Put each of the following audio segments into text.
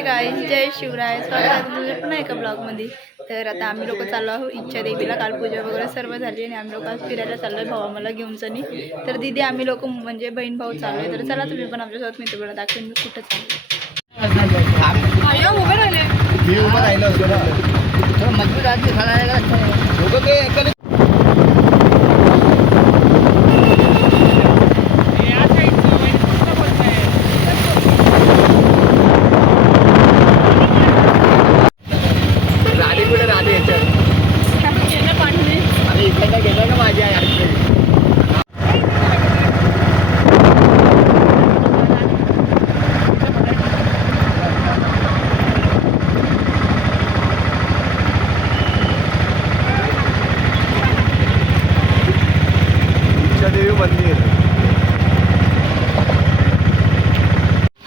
Hi guys, जय शिवराय. स्वागत आहे तुमचं पुन्हा एका ब्लॉगमध्ये. तर आता आम्ही लोक चाललो आहोत इच्छा देवीला. काल पूजा वगैरे सर्व झाली आणि आम्ही लोक आज फिरायला चाललो आहे भाऊ मला घेऊन सनी. तर दीदी आम्ही लोक म्हणजे बहीण भाऊ चाललो आहे. तर चला तुम्ही पण आमच्यासोबत, मी तुम्हाला दाखवेन मी कुठं चाललो.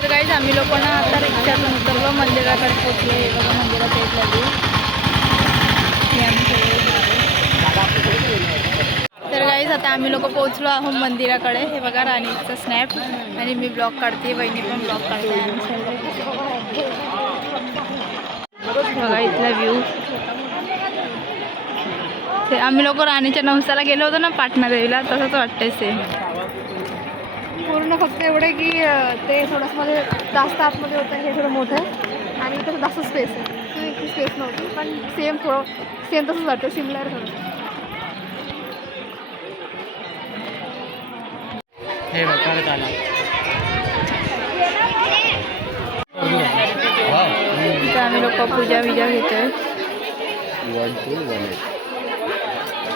तर गाईज आम्ही लोकांना आता रिक्षातून उतरलो, मंदिराकडे पोहोचलो. हे बघा मंदिराच्या इथला व्ह्यू. तर गाईज आता आम्ही लोक पोहोचलो आहोत मंदिराकडे. हे बघा राणीचा स्नॅप आणि मी ब्लॉग काढते, बहिणी पण ब्लॉग काढते. बघा इथला व्ह्यू. ते आम्ही लोक राणीच्या नवसाला गेलो होतो ना पाटणा देवीला, तसंच वाटतंय सेम. पूर्ण फक्त एवढं की ते थोडंसं मध्ये जास्त आतमध्ये होतं, हे थोडं मोठं आहे आणि इथं जास्त स्पेस आहे. इथे स्पेस नव्हती पण सेम तसंच वाटतं, सिमिलर थोडं. इथं आम्ही लोक पूजा विजा घेतोय.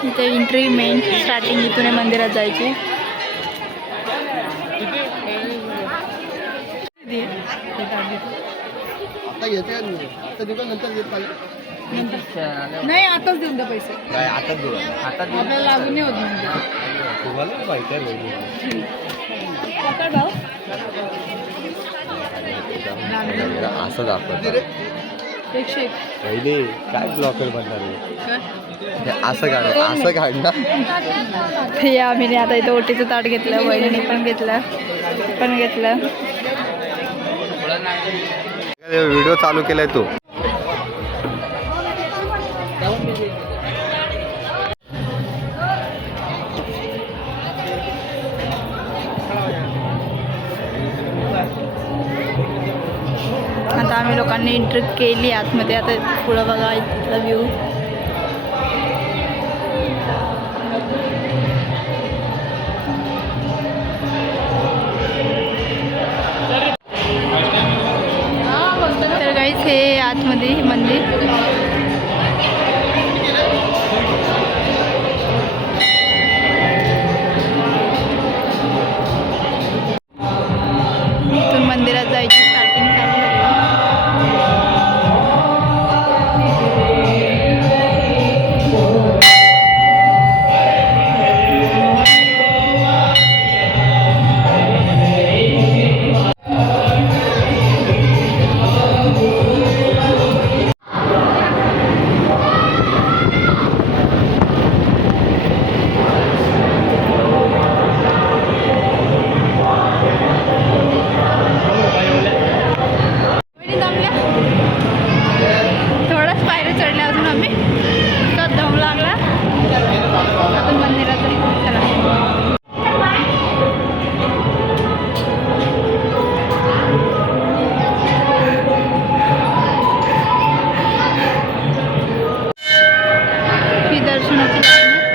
इथे एंट्री मेन स्टार्टिंग इथून आहे मंदिरात जायची. नाही आताच देऊन द्या पैसे. आपल्याला लागून नाही होत म्हणजे असं दाखवत पहिले काय ब्लॉकर बनणार असं काढ ना. हे आम्ही आता इथं ओटीचं ताट घेतलं, वहिनी पण घेतलं. व्हिडिओ चालू केलाय तू. आता आम्ही लोकांनी एंट्री केली आतमध्ये. आता पुढं बघा इथला व्ह्यू. तर गाईज हे आतमध्ये मंदिर. इथून मंदिरात जायची स्टार्टिंग चालू झाली. थोडाच पायऱ्या चढल्या अजून आम्ही. इतका दम लागला. अजून मंदिरात चला. ही दर्शनाची लाईन आहे.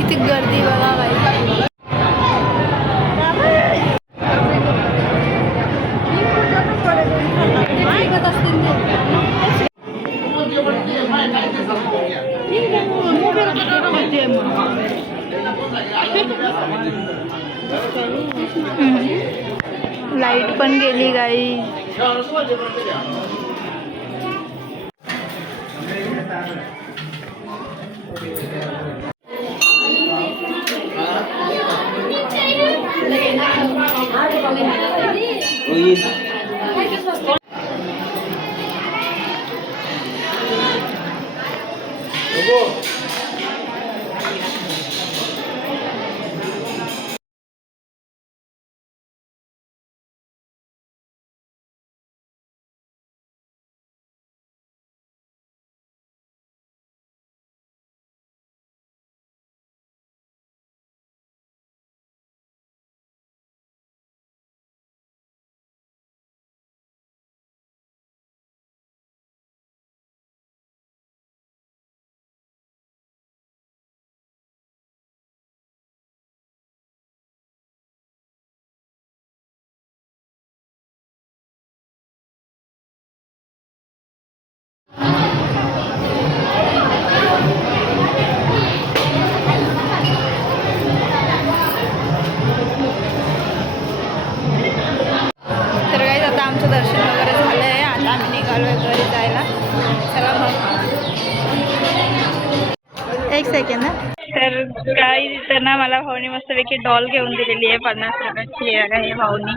किती गर्दी बघा बाई. लाईट पण गेली गाई. तर गाईज आता आमचं दर्शन वगैरे झालं आहे. आता आम्ही निघालो आहे घरी जायला. चला मग. एक सेकंड ना. तर गाईज इथं ना मला भाऊनी मस्तपैकी डॉल घेऊन दिलेली आहे 50 रुपयाची आहे भाऊनी.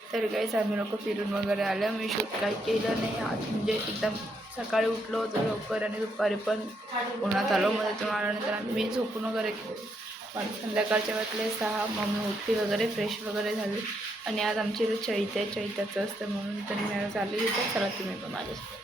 तर गाईज आम्ही लोक फिरून वगैरे आलं. मी शूट काही केलं नाही आज, म्हणजे एकदम सकाळी उठलो होतो लवकर आणि दुपारी पण उन्हात आलो. मध्ये तिथून आल्यानंतर आम्ही झोपून वगैरे पण संध्याकाळच्या वाजले 6. मम्मी उठली वगैरे फ्रेश वगैरे झाली आणि आज आमची इथे चैत्य आहे, चैत्याचं असतं म्हणून तर मी चालू होतं. चला तुम्ही पण माझ्यासोबत.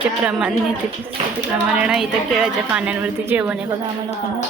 लोकांच्या प्रमाणे प्रमाणे ना इथं केळाच्या पाण्यावरती जेवण आहे बघा आम्हाला लोकांना